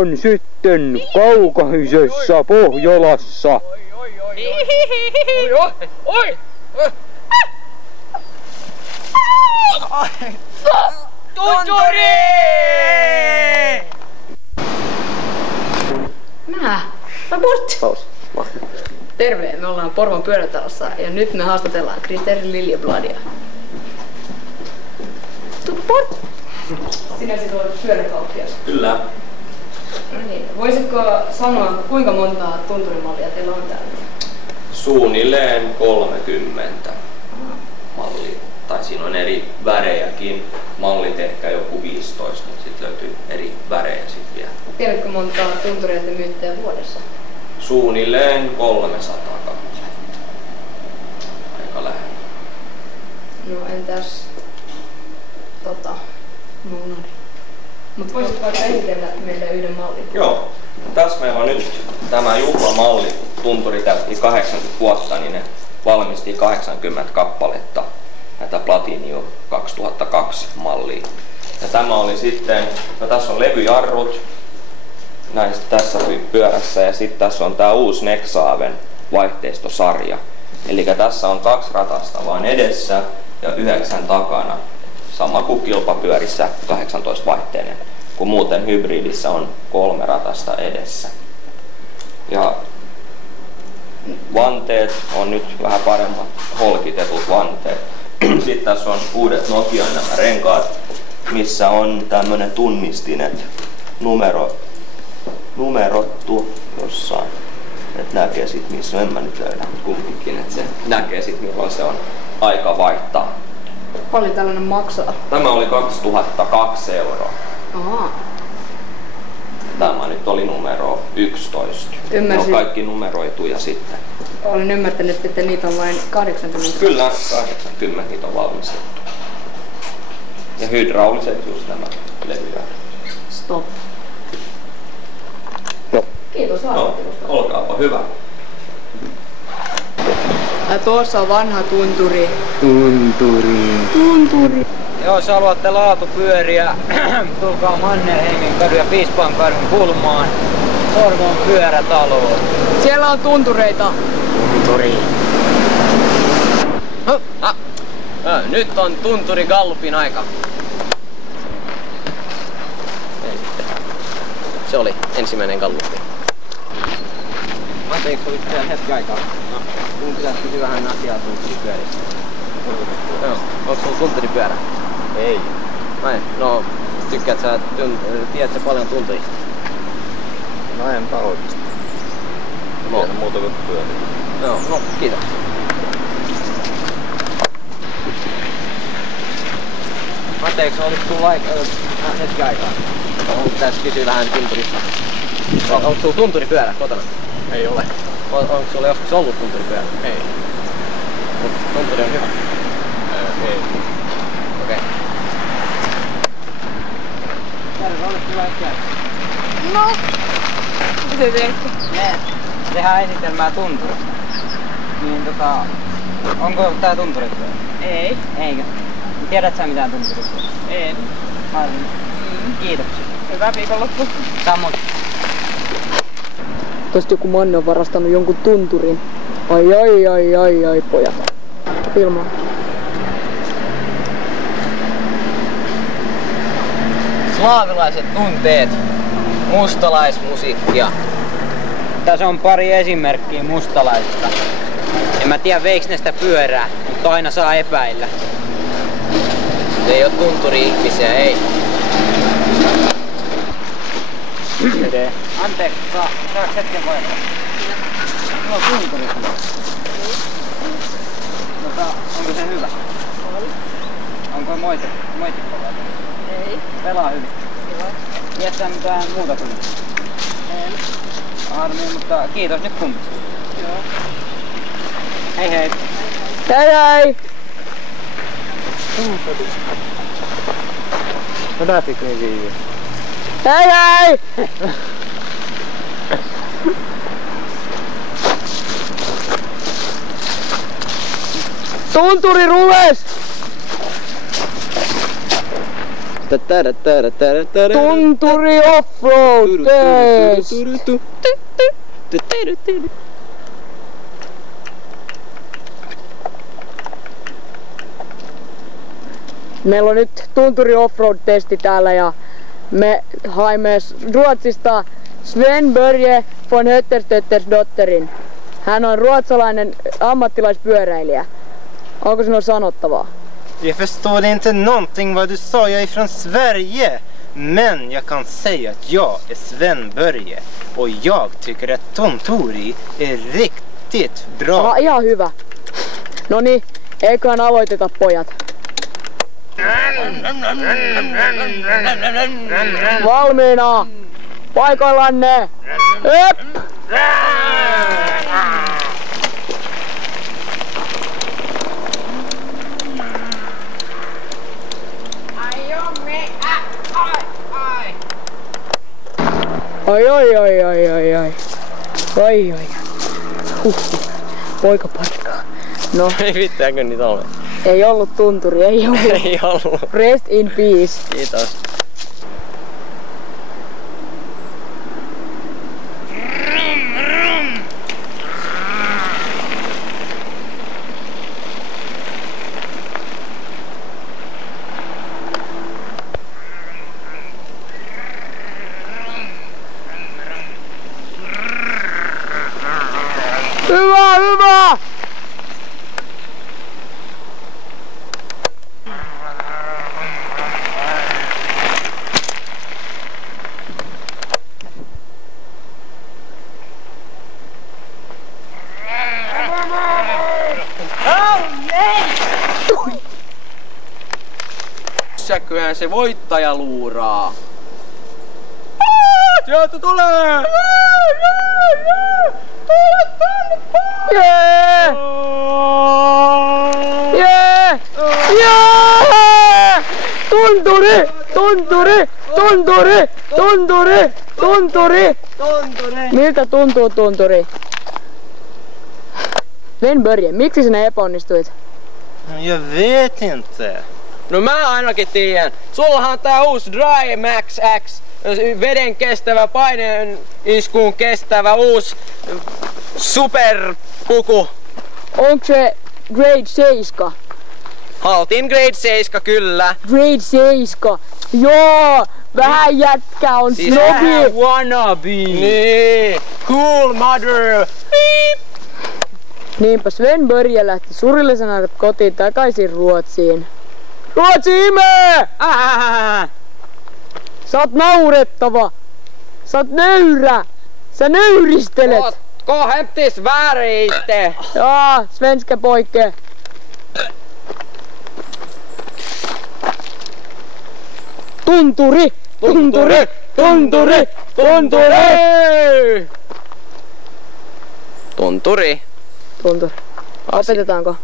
On sitten kaukaisessa Pohjolassa. Oi! Tunturi! Mä? Raport! Terve, me ollaan Porvon pyörätalossa ja nyt me haastatellaan Kriter Liljebladia. Rapport! Sinä siis olet pyöräkauppias. Kyllä. No niin, voisitko sanoa kuinka monta tunturimallia teillä on täällä? Suunnilleen 30 mallia. Tai siinä on eri värejäkin. Mallit ehkä joku 15, mutta sitten löytyy eri värejä sitten vielä. Tiedätkö monta tunturia te myytte vuodessa? Suunnilleen 300 kappaletta. Aika lähellä. No entäs Mut voisitko vaikka esitellä meille yhden mallin? Joo. Tässä meillä on nyt tämä juhlamalli. Tunturi täytti 80 vuotta, niin ne valmisti 80 kappaletta näitä Platinum 2002 mallia. Ja tämä oli sitten, no tässä on levyjarrut näistä tässä pyörässä ja sitten tässä on tää uusi Nexaven vaihteistosarja. Eli tässä on 2 ratasta vaan edessä ja 9 takana. Sama kuin kilpapyörissä 18-vaihteinen, kun muuten hybridissä on 3 ratasta edessä. Ja vanteet on nyt vähän paremmat holkitetut vanteet. Sitten tässä on uudet Nokian nämä renkaat, missä on tämmönen tunnistinen numerottu jossain. Et näkee sit missä, en mä nyt löydä kumminkin, että se näkee sit milloin se on aika vaihtaa. Paljon tällainen maksaa? Tämä oli 2002 €. Aha. Tämä nyt oli numero 11. Ymmärsin. Ne on kaikki numeroituja sitten. Olen ymmärtänyt, että niitä on vain 80. Kyllä, 80 niitä on valmistettu. Ja hydrauliset just nämä levyjä. Stop. No. Kiitos haastattelusta. Olkaapa hyvä. Ja tuossa on vanha tunturi. Tunturi. Jos haluatte laatupyöriä, tulkaa Mannerheimin kadun ja Piispankadun kulmaan Porvon pyörätaloon. Siellä on tuntureita. Nyt on tunturi gallupin aika. Se oli ensimmäinen gallupi. Anteeksi, olit siellä hetki aikaa. No, mun pitäisi kysyä vähän asiaa tunturipyöristä. Joo, onko sulla tunturipyörä? Ei. Ai, no tykkäät sä, tiedät sä paljon tunturista? No enpä oikeesti. Tiedä muuta kuin pyöriä. Joo, no kiitos. Anteeksi, olis sulla hetki aikaa? Mun pitäis kysyä vähän tunturista. Onko sulla tunturipyörä kotona? Ei ole. Onko sulla joskus ollut tunturipyörä? Ei. Mut tunturi on hyvä. Ei. Okei. Täällä olisi hyvä hetki aikaa. No. Mitä teette? Me tehdään esitelmää tunturista. Niin onko tää tunturipyörä? Ei. Eikö? Tiedät sä mitään tunturista? En. Harmi. Kiitoksia. Hyvää viikonloppu. Samoin. Tosta joku Manne on varastanut jonkun tunturin. Ai pojat. Filmaa. Slaavilaiset tunteet. Mustalaismusiikkia. Tässä on pari esimerkkiä mustalaisista. En mä tiedä veiks ne sitä pyörää, mutta aina saa epäillä. Ei oo tunturi-ihmisiä, ei. Anteeksi, saaks hetken voida? Sulla on tunturi. Onko se hyvä? Onko moitittavaa? Ei. Pelaa hyvin. Kiva. Tiedätkö mitään muuta tuntia? En. Harmi, mutta kiitos nyt kumminkin. Joo. Hei hei. Hei! No där fick ni livet. Hei! Tunturi rules! Tunturi Offroad Test! Meillä on nyt Tunturi Offroad-testi täällä ja me haimme Ruotsista Sven Börje von Hötterstöttersdotterin. Hän on ruotsalainen ammattilaispyöräilijä. Onko sinulla sanottavaa? Jag förstår inte någonting vad du sa, jag är från Sverige. Men jag kan säga att jag är Sven Börje. Och jag tycker att Tunturi är riktigt bra. Aha, ihan hyvä. Noniin, eiköhän aloiteta pojat. Valmiina! Paikoillanne! Höp! Ai. Poika parkaa. No. Ei vittääkö niitä ole? Ei ollut tunturi, ei ollut. Ei ollut. Rest in peace. Kiitos. Hyvä! Säköhän se voittaja luuraa. Sieltä tulee! Jee! Jee! Jee! Tunturi! Tunturi! Tunturi! Tunturi! Tunturi! Miltä tuntuu tunturi? Sven Börje, miksi sinä epäonnistuit? Jag vet inte. No mä ainakin tiedän. Sullahan on tää uusi Dry Max X. Veden kestävä, paineen iskuun kestävä uusi superpuku. Onko se Grade 7? Haltin Grade 7 kyllä. Grade 7. Joo! Vähän jätkä on Siis snobi! wannabe. Niin. Cool mother. Beep. Niinpä Sven Börje lähti surillisena kotiin takaisin Ruotsiin. Ruotsi imee! Sä oot naurettava! Sä oot nöyrä! Sä nöyristelet! Ootko hemtis väriste? Jaa, svenska pojke. Tunturi! Tunturi! Tunturi! Tunturi! Tunturi. Tunturi. Opetetaanko?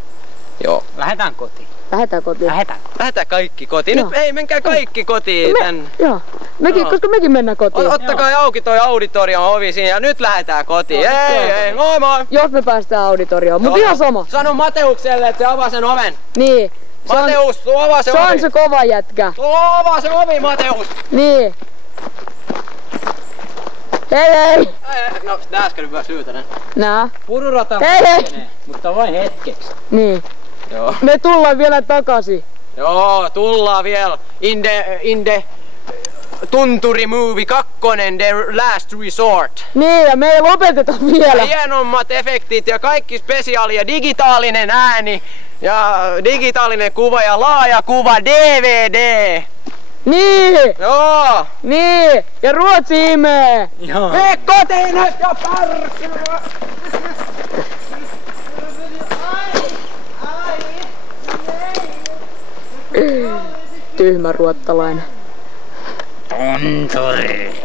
Joo. Lähdetään kotiin. Lähetään kotiin. Lähdetään kaikki kotiin. Nyt ei, menkää kaikki kotiin tän. Joo. Mekin, koska mekin mennään kotiin. Ottakaa auki toi auditorion ovi siinä ja nyt lähdetään kotiin. Ei, moi moi! Jos me päästään auditorioon, mut ihan sama. Sano Mateukselle, että se avaa sen oven. Niin. Mateus, tuu avaa se ovi. Se on se kova jätkä. Tuu avaa se ovi, Mateus. Niin. Hei! No, sitä äsken hyvä syytänen. Nää. Pururata Hei! mutta vain hetkeksi. Niin. Joo. Me tullaan vielä takaisin. Joo, tullaan vielä. In the Tunturi Movie 2, The Last Resort. Niin, ja me ei lopeteta vielä. Hienommat efektit ja kaikki spesiaali ja digitaalinen ääni ja digitaalinen kuva ja laaja kuva DVD. Niin! Joo! Niin! Ja Ruotsi imee! Joo. Mene kotiin nyt ja pärkkyä! Tyhmä ruottalainen. Tunturi.